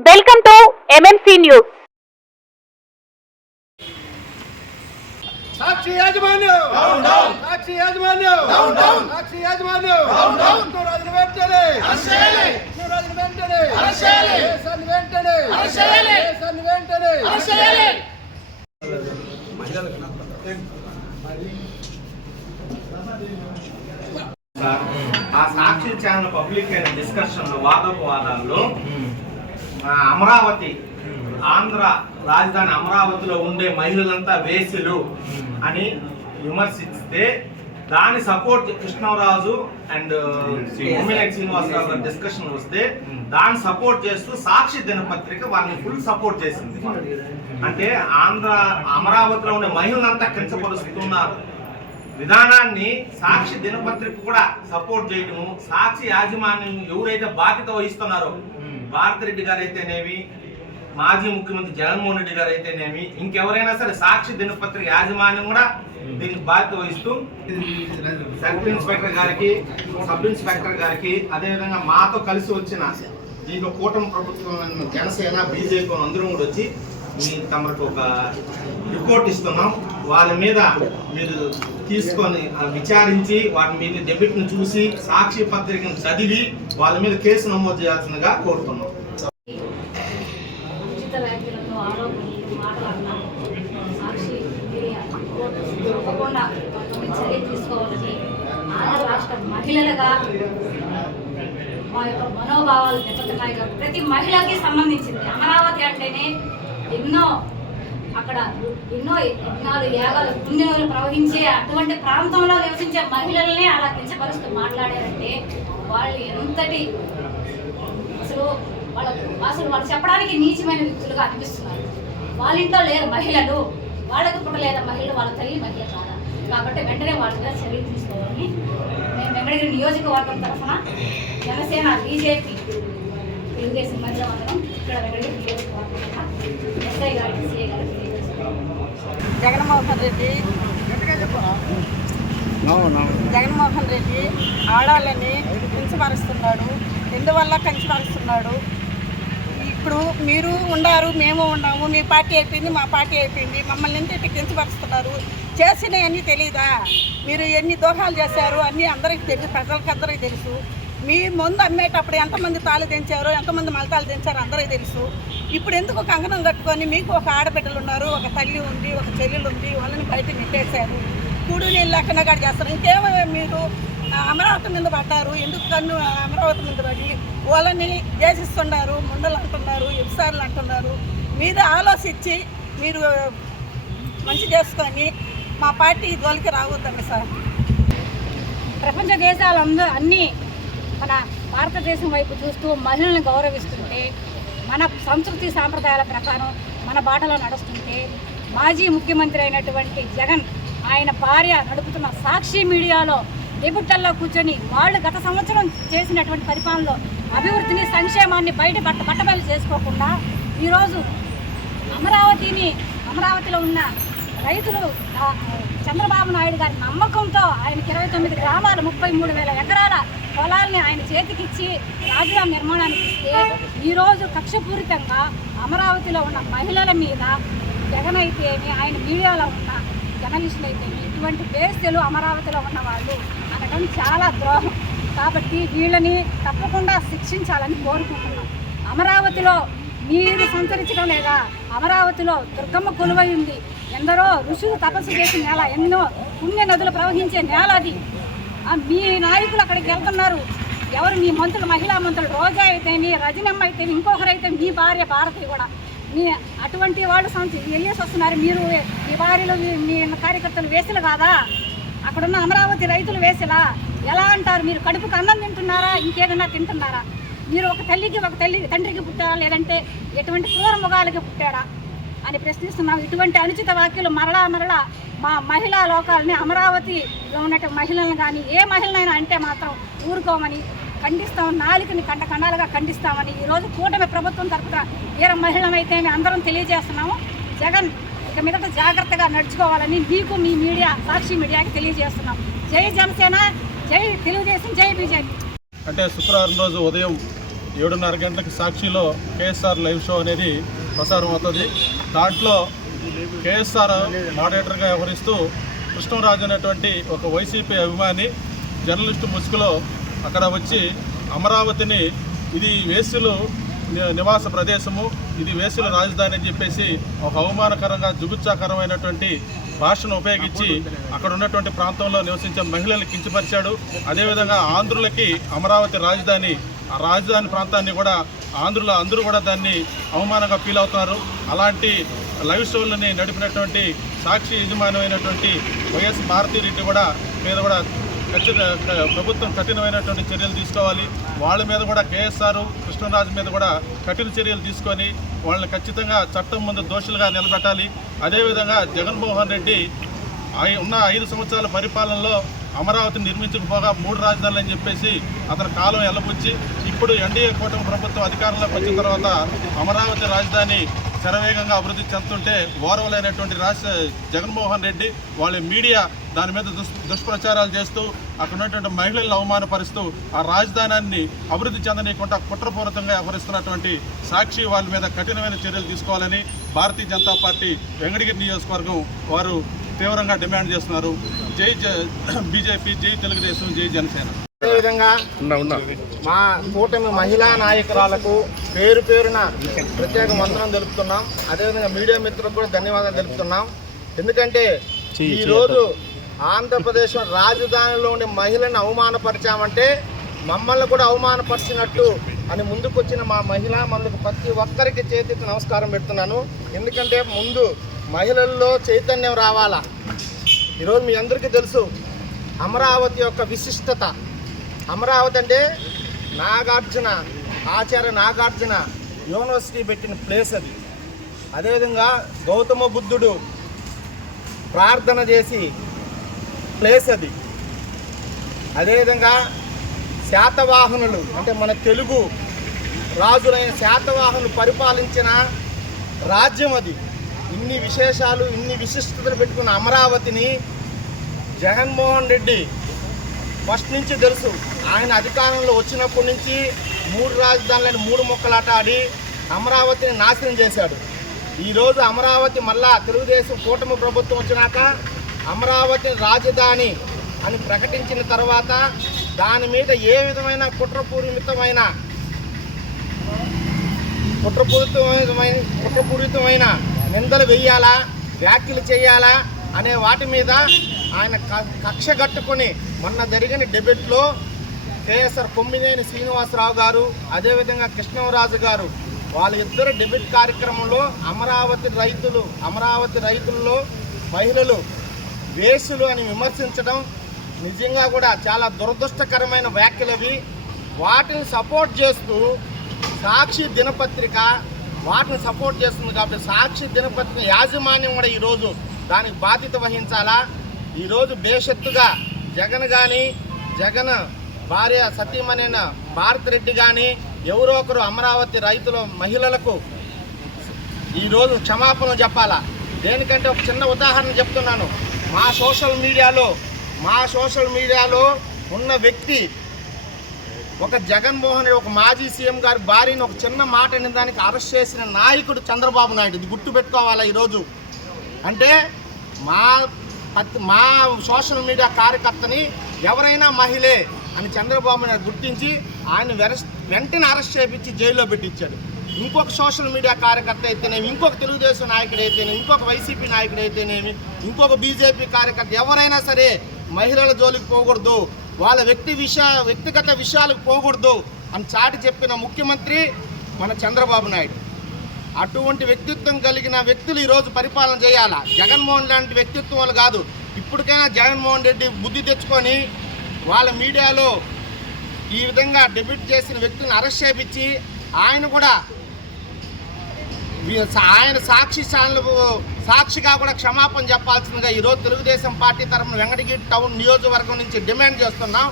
Welcome to MMC news Sakshi యాజమాన్యం! సాక్షి యాజమాన్యం! సాక్షి యాజమాన్యం! రాజును వెంటనే! రాజును వెంటనే! దేశాన్ని వెంటనే! దేశాన్ని వెంటనే! సార్, ఆ సాక్షి ఛానల్ పబ్లిక్ అయిన డిస్కషన్ వాదోపవాదాల్లో అమరావతి. ఆంధ్ర రాజధాని అమరావతిలో ఉండే మహిళలంతా వేసులు అని విమర్శిస్తే దాని సపోర్ట్ కృష్ణరాజు అండ్ ఉమ్మినేని శ్రీనివాసరావు గారి. డిస్కషన్ వస్తే దాన్ని సపోర్ట్ చేస్తూ సాక్షి దినపత్రిక వాళ్ళని ఫుల్ సపోర్ట్ చేసింది అంటే ఆంధ్ర అమరావతిలో ఉండే మహిళలంతా కించపరుస్తున్నారు. విధానాన్ని సాక్షి దినపత్రిక కూడా సపోర్ట్ చేయడము సాక్షి యాజమాన్యం ఎవరైతే బాధ్యత వహిస్తున్నారో భారతిరెడ్డి గారు అయితేనేమి మాజీ ముఖ్యమంత్రి జగన్మోహన్ రెడ్డి గారు అయితేనేమి ఇంకెవరైనా సరే సాక్షి దినపత్రిక యాజమాన్యం కూడా దీనికి బాధ్యత వహిస్తూ సెంట్రల్ ఇన్స్పెక్టర్ గారికి సబ్ ఇన్స్పెక్టర్ గారికి అదేవిధంగా మాతో కలిసి వచ్చిన దీంట్లో కూటమి ప్రభుత్వం జనసేన బీజేపీ అందరం కూడా వచ్చి మీ తమకు ఒక రిపోర్ట్ ఇస్తున్నాం. వాళ్ళ మీద మీరు తీసుకొని విచారించి వాటి మీద డెబిట్ను చూసి సాక్షి పత్రికను చదివి వాళ్ళ మీద కేసు నమోదు చేయాల్సిందిగా కోరుతున్నాం. మహిళలుగా మా యొక్క మనోభావాలు ప్రతి మహిళకి సంబంధించింది. అమరావతి అంటేనే ఎన్నో అక్కడ ఎన్నో యజ్ఞాలు యాగాలు పుణ్యములు ప్రవహించే అటువంటి ప్రాంతంలో నివసించే మహిళల్ని అలా కించపరుస్తూ మాట్లాడారంటే వాళ్ళు ఎంతటి అసలు వాళ్ళకు అసలు వాళ్ళు చెప్పడానికి నీచమైన వ్యక్తులుగా అనిపిస్తున్నారు. వాళ్ళ ఇంట్లో లేరు మహిళలు. వాళ్ళకు పుట్టలేదా మహిళలు? వాళ్ళ తల్లి మహిళ కాదా? కాబట్టి వెంటనే వాళ్ళ మీద చర్యలు తీసుకోవాలని మేము వెంకటగిరి నియోజకవర్గం తరఫున జనసేన బీజేపీ తెలుగుదేశం మధ్య అందరం ఇక్కడ వెంకటగిరి నియోజకవర్గం తరఫున ఎస్ఐ గారు సిఐ గారు జగన్మోహన్ రెడ్డి. జగన్మోహన్ రెడ్డి ఆడాలని కించపరుస్తున్నాడు ఎందువల్ల కించపరుస్తున్నాడు ఇప్పుడు మీరు ఉండారు మేము ఉన్నాము మీ పార్టీ అయిపోయింది మా పార్టీ అయిపోయింది మమ్మల్ని ఎంత కించపరుస్తున్నారు చేసినవన్నీ తెలీదా? మీరు ఎన్ని దోహాలు చేశారు? అన్నీ అందరికీ తెలుసు ప్రజలకు అందరికీ తెలుసు. మీ ముందు అమ్మేటప్పుడు ఎంతమంది తాళి తెంచారో ఎంతమంది మలతాలు తెంచారో అందరికీ తెలుసు. ఇప్పుడు ఎందుకు కంకణం కట్టుకొని మీకు ఒక ఆడబిడ్డలు ఉన్నారు ఒక తల్లి ఉంది ఒక చెల్లెలు ఉంది వాళ్ళని బయట నిట్టేశారు. కూడు నీళ్ళు లెక్కన కాడ చేస్తారు. ఇంకేమో మీరు అమరావతి మీద పడ్డారు ఎందుకు కన్ను అమరావతి మీద పడి వాళ్ళని ద్వేషిస్తున్నారు ముండలు అంటున్నారు ఎఫ్సార్లు అంటున్నారు. మీరు ఆలోచించి మీరు మంచి చేసుకొని మా పార్టీ దొలికి రావద్దండి సార్. ప్రపంచ దేశాలు అందరూ అన్నీ మన భారతదేశం వైపు చూస్తూ మహిళలను గౌరవిస్తుంటే మన సంస్కృతి సాంప్రదాయాల ప్రకారం మన బాటలో నడుస్తుంటే మాజీ ముఖ్యమంత్రి అయినటువంటి జగన్ ఆయన భార్య నడుపుతున్న సాక్షి మీడియాలో డెబుట్టల్లో కూర్చొని వాళ్ళు గత సంవత్సరం చేసినటువంటి పరిపాలనలో అభివృద్ధిని సంక్షేమాన్ని బయట బట్ట బట్టబయలు చేసుకోకుండా ఈరోజు అమరావతిని అమరావతిలో ఉన్న రైతులు చంద్రబాబు నాయుడు గారి నమ్మకంతో ఆయనకి ఇరవై తొమ్మిది గ్రామాలు ముప్పై మూడు వేల ఎకరాల పొలాల్ని ఆయన చేతికిచ్చి రాజధాని నిర్మాణానికి ఇస్తే ఈరోజు కక్షపూరితంగా అమరావతిలో ఉన్న మహిళల మీద జగన్ అయితేమి ఆయన మీడియాలో ఉన్న జర్నలిస్టులు అయితేమి ఇటువంటి వేస్తలు అమరావతిలో ఉన్న వాళ్ళు అనడం చాలా ద్రోహం. కాబట్టి వీళ్ళని తప్పకుండా శిక్షించాలని కోరుకుంటున్నాం. అమరావతిలో మీరు సంచరించడం లేదా అమరావతిలో దుర్గమ్మ కొలువై ఉంది. ఎందరో ఋషులు తపస్సు చేసిన నేల ఎన్నో పుణ్య నదులు ప్రవహించే నేల అది మీ నాయకులు అక్కడికి వెళ్తున్నారు. ఎవరు మీ మంత్రులు మహిళా మంత్రులు రోజా అయితేని రజనమ్మ అయితే ఇంకొకరైతే మీ భార్య భారతి కూడా. మీ అటువంటి వాళ్ళు సంత వెళ్ళేసి వస్తున్నారు. మీరు మీ భార్యలు మీ- కార్యకర్తలు వేసలు కాదా? అక్కడున్న అమరావతి రైతులు వేసలా? ఎలా అంటారు? మీరు కడుపుకు అన్నం తింటున్నారా? ఇంకేదైనా తింటున్నారా? మీరు ఒక తల్లికి ఒక తల్లి తండ్రికి పుట్టారా? లేదంటే ఎటువంటి క్రూర ముఖాలకి పుట్టాడా అని ప్రశ్నిస్తున్నాం. ఇటువంటి అనుచిత వ్యాఖ్యలు మరలా మరలా మా మహిళా లోకాలని అమరావతిలో ఉన్నటువంటి మహిళలను కానీ ఏ మహిళనైనా అంటే మాత్రం ఊరుకోమని ఖండిస్తాం. నాలుకని కండ కండాలుగా ఖండిస్తామని ఈరోజు కూటమి ప్రభుత్వం తరపున వీర మహిళమైతే మేము అందరం తెలియజేస్తున్నాము. జగన్ ఇక మీదట జాగ్రత్తగా నడుచుకోవాలని మీకు మీ మీడియా సాక్షి మీడియాకి తెలియజేస్తున్నాం. జై జనసేన జై తెలుగుదేశం జై బీజేపీ. అంటే శుక్రవారం రోజు ఉదయం ఏడున్నర గంటలకు సాక్షిలో కేఎస్ఆర్ లైవ్ షో అనేది ప్రసారం అవుతుంది. దాంట్లో కేఎస్ఆర్ మోడరేటర్గా వ్యవహరిస్తూ కృష్ణరాజు అనేటువంటి ఒక వైసీపీ అభిమాని జర్నలిస్టు ముసుగులో అక్కడ వచ్చి అమరావతిని ఇది వేసులు ని- నివాస ప్రదేశము ఇది వేసుల రాజధాని అని చెప్పేసి ఒక అవమానకరంగా జుగుత్సాకరమైనటువంటి భాషను ఉపయోగించి అక్కడ ఉన్నటువంటి ప్రాంతంలో నివసించే మహిళల్ని కించపరిచాడు. అదేవిధంగా ఆంధ్రులకి అమరావతి రాజధాని ఆ రాజధాని ప్రాంతాన్ని కూడా ఆంధ్రుల అందరూ కూడా దాన్ని అవమానంగా ఫీల్ అవుతున్నారు. అలాంటి లైవ్ షోలని నడిపినటువంటి సాక్షి యజమానమైనటువంటి వైఎస్ భారతిరెడ్డి కూడా మీద కూడా ఖచ్చిత ప్రభుత్వం కఠినమైనటువంటి చర్యలు తీసుకోవాలి. వాళ్ళ మీద కూడా కేఎస్ఆర్ కృష్ణరాజు మీద కూడా కఠిన చర్యలు తీసుకొని వాళ్ళని ఖచ్చితంగా చట్టం ముందు దోషులుగా నిలబెట్టాలి. అదేవిధంగా జగన్మోహన్ రెడ్డి ఉన్న ఐదు సంవత్సరాల పరిపాలనలో అమరావతి నిర్మించకపోగా మూడు రాజధానులు అని చెప్పేసి అతని కాలం ఎల్లబుచ్చి ఇప్పుడు ఎన్డీఏ కూటమి ప్రభుత్వం అధికారంలోకి వచ్చిన తర్వాత అమరావతి రాజధాని శరవేగంగా అభివృద్ధి చెందుతుంటే ఓర్వలైనటువంటి రాష్ట్ర జగన్మోహన్ రెడ్డి వాళ్ళ మీడియా దాని మీద దుష్ దుష్ప్రచారాలు చేస్తూ అక్కడ ఉన్నటువంటి మహిళలను అవమానపరుస్తూ ఆ రాజధానాన్ని అభివృద్ధి చెందనీయకుండా కుట్రపూరితంగా వ్యవహరిస్తున్నటువంటి సాక్షి వాళ్ళ మీద కఠినమైన చర్యలు తీసుకోవాలని భారతీయ జనతా పార్టీ వెంకటగిరి నియోజకవర్గం వారు తీవ్రంగా డిమాండ్ చేస్తున్నారు. జై బీజేపీ జై తెలుగుదేశం జై జనసేన. అదేవిధంగా మా కూటమి మహిళా నాయకురాలకు పేరు పేరున ప్రత్యేక వందనం తెలుపుతున్నాం. అదేవిధంగా మీడియా మిత్రులకు కూడా ధన్యవాదాలు తెలుపుతున్నాం. ఎందుకంటే ఈ రోజు ఆంధ్రప్రదేశ్ రాజధానిలో ఉండే మహిళలను అవమానపరిచామంటే మమ్మల్ని కూడా అవమానపరిచినట్టు అని ముందుకొచ్చిన మా మహిళా మందుకు ప్రతి ఒక్కరికి చేతికి నమస్కారం పెడుతున్నాను. ఎందుకంటే ముందు మహిళల్లో చైతన్యం రావాలా? ఈరోజు మీ అందరికీ తెలుసు అమరావతి యొక్క విశిష్టత అమరావతి అంటే నాగార్జున ఆచార్య నాగార్జున యూనివర్సిటీ పెట్టిన ప్లేస్ అది. అదేవిధంగా గౌతమ బుద్ధుడు ప్రార్థన చేసి ప్లేస్ అది. అదేవిధంగా శాతవాహనులు అంటే మన తెలుగు రాజులైన శాతవాహనులు పరిపాలించిన రాజ్యం అది. ఇన్ని విశేషాలు ఇన్ని విశిష్టతలు పెట్టుకున్న అమరావతిని జగన్మోహన్ రెడ్డి ఫస్ట్ నుంచి తెలుసు. ఆయన అధికారంలో వచ్చినప్పటి నుంచి మూడు రాజధానులను మూడు మొక్కలాట ఆడి అమరావతిని నాశనం చేశాడు. ఈరోజు అమరావతి మళ్ళా తెలుగుదేశం కూటమి ప్రభుత్వం వచ్చినాక అమరావతి రాజధాని అని ప్రకటించిన తర్వాత దాని మీద ఏ విధమైన కుట్రపూరితమైన కుట్రపూరితమైన కుట్రపూరితమైన నిందలు వెయ్యాలా వ్యాఖ్యలు చేయాలా? అనే వాటి మీద ఆయన క- కక్ష కట్టుకొని మొన్న జరిగిన డెబెట్లో కేఎస్ఆర్ కొమ్మినేని శ్రీనివాసరావు గారు అదేవిధంగా కృష్ణరాజు గారు వాళ్ళ ఇద్దరు డెబిట్ కార్యక్రమంలో అమరావతి రైతులు అమరావతి రైతుల్లో మహిళలు వేసులు అని విమర్శించడం నిజంగా కూడా చాలా దురదృష్టకరమైన వ్యాఖ్యలు అవి. వాటిని సపోర్ట్ చేస్తూ సాక్షి దినపత్రిక వాటిని సపోర్ట్ చేస్తుంది కాబట్టి సాక్షి దినపత్రిక యాజమాన్యం కూడా ఈరోజు దానికి బాధ్యత వహించాలా? ఈరోజు బేషత్తుగా జగన్ కానీ జగన్ భార్య సతీమణైన భారతిరెడ్డి కానీ ఎవరో ఒకరు అమరావతి రైతుల మహిళలకు ఈరోజు క్షమాపణ చెప్పాలా? దేనికంటే ఒక చిన్న ఉదాహరణ చెప్తున్నాను. మా సోషల్ మీడియాలో మా సోషల్ మీడియాలో ఉన్న వ్యక్తి ఒక జగన్మోహన్ ఒక మాజీ సీఎం గారి భార్యను ఒక చిన్న మాట అనే దానికి అరెస్ట్ చేసిన నాయకుడు చంద్రబాబు నాయుడు. ఇది గుర్తు పెట్టుకోవాలా ఈరోజు? అంటే మా పత్- మా సోషల్ మీడియా కార్యకర్తని ఎవరైనా మహిళే అని చంద్రబాబు నాయుడు గుర్తించి ఆయన వెంటనే అరెస్ట్ చేపించి జైల్లో పెట్టించాడు. ఇంకొక సోషల్ మీడియా కార్యకర్త అయితేనేమి ఇంకొక తెలుగుదేశం నాయకుడు అయితేనేమి ఇంకొక వైసీపీ నాయకుడు అయితేనేమి ఇంకొక బీజేపీ కార్యకర్త ఎవరైనా సరే మహిళల జోలికి పోకూడదు వాళ్ళ వ్యక్తి విషయ వ్యక్తిగత విషయాలకు పోకూడదు అని చాటి చెప్పిన ముఖ్యమంత్రి మన చంద్రబాబు నాయుడు. అటువంటి వ్యక్తిత్వం కలిగిన వ్యక్తులు ఈరోజు పరిపాలన చేయాలా? జగన్మోహన్ లాంటి వ్యక్తిత్వం వాళ్ళు కాదు. ఇప్పటికైనా జగన్మోహన్ రెడ్డి బుద్ధి తెచ్చుకొని వాళ్ళ మీడియాలో ఈ విధంగా డెబ్యూట్ చేసిన వ్యక్తులను అరెస్ట్ చేపించి ఆయన కూడా ఆయన సాక్షి ఛానల్కు సాక్షిగా కూడా క్షమాపణ చెప్పాల్సిందిగా ఈరోజు తెలుగుదేశం పార్టీ తరఫున వెంకటగిరి టౌన్ నియోజకవర్గం నుంచి డిమాండ్ చేస్తున్నాం.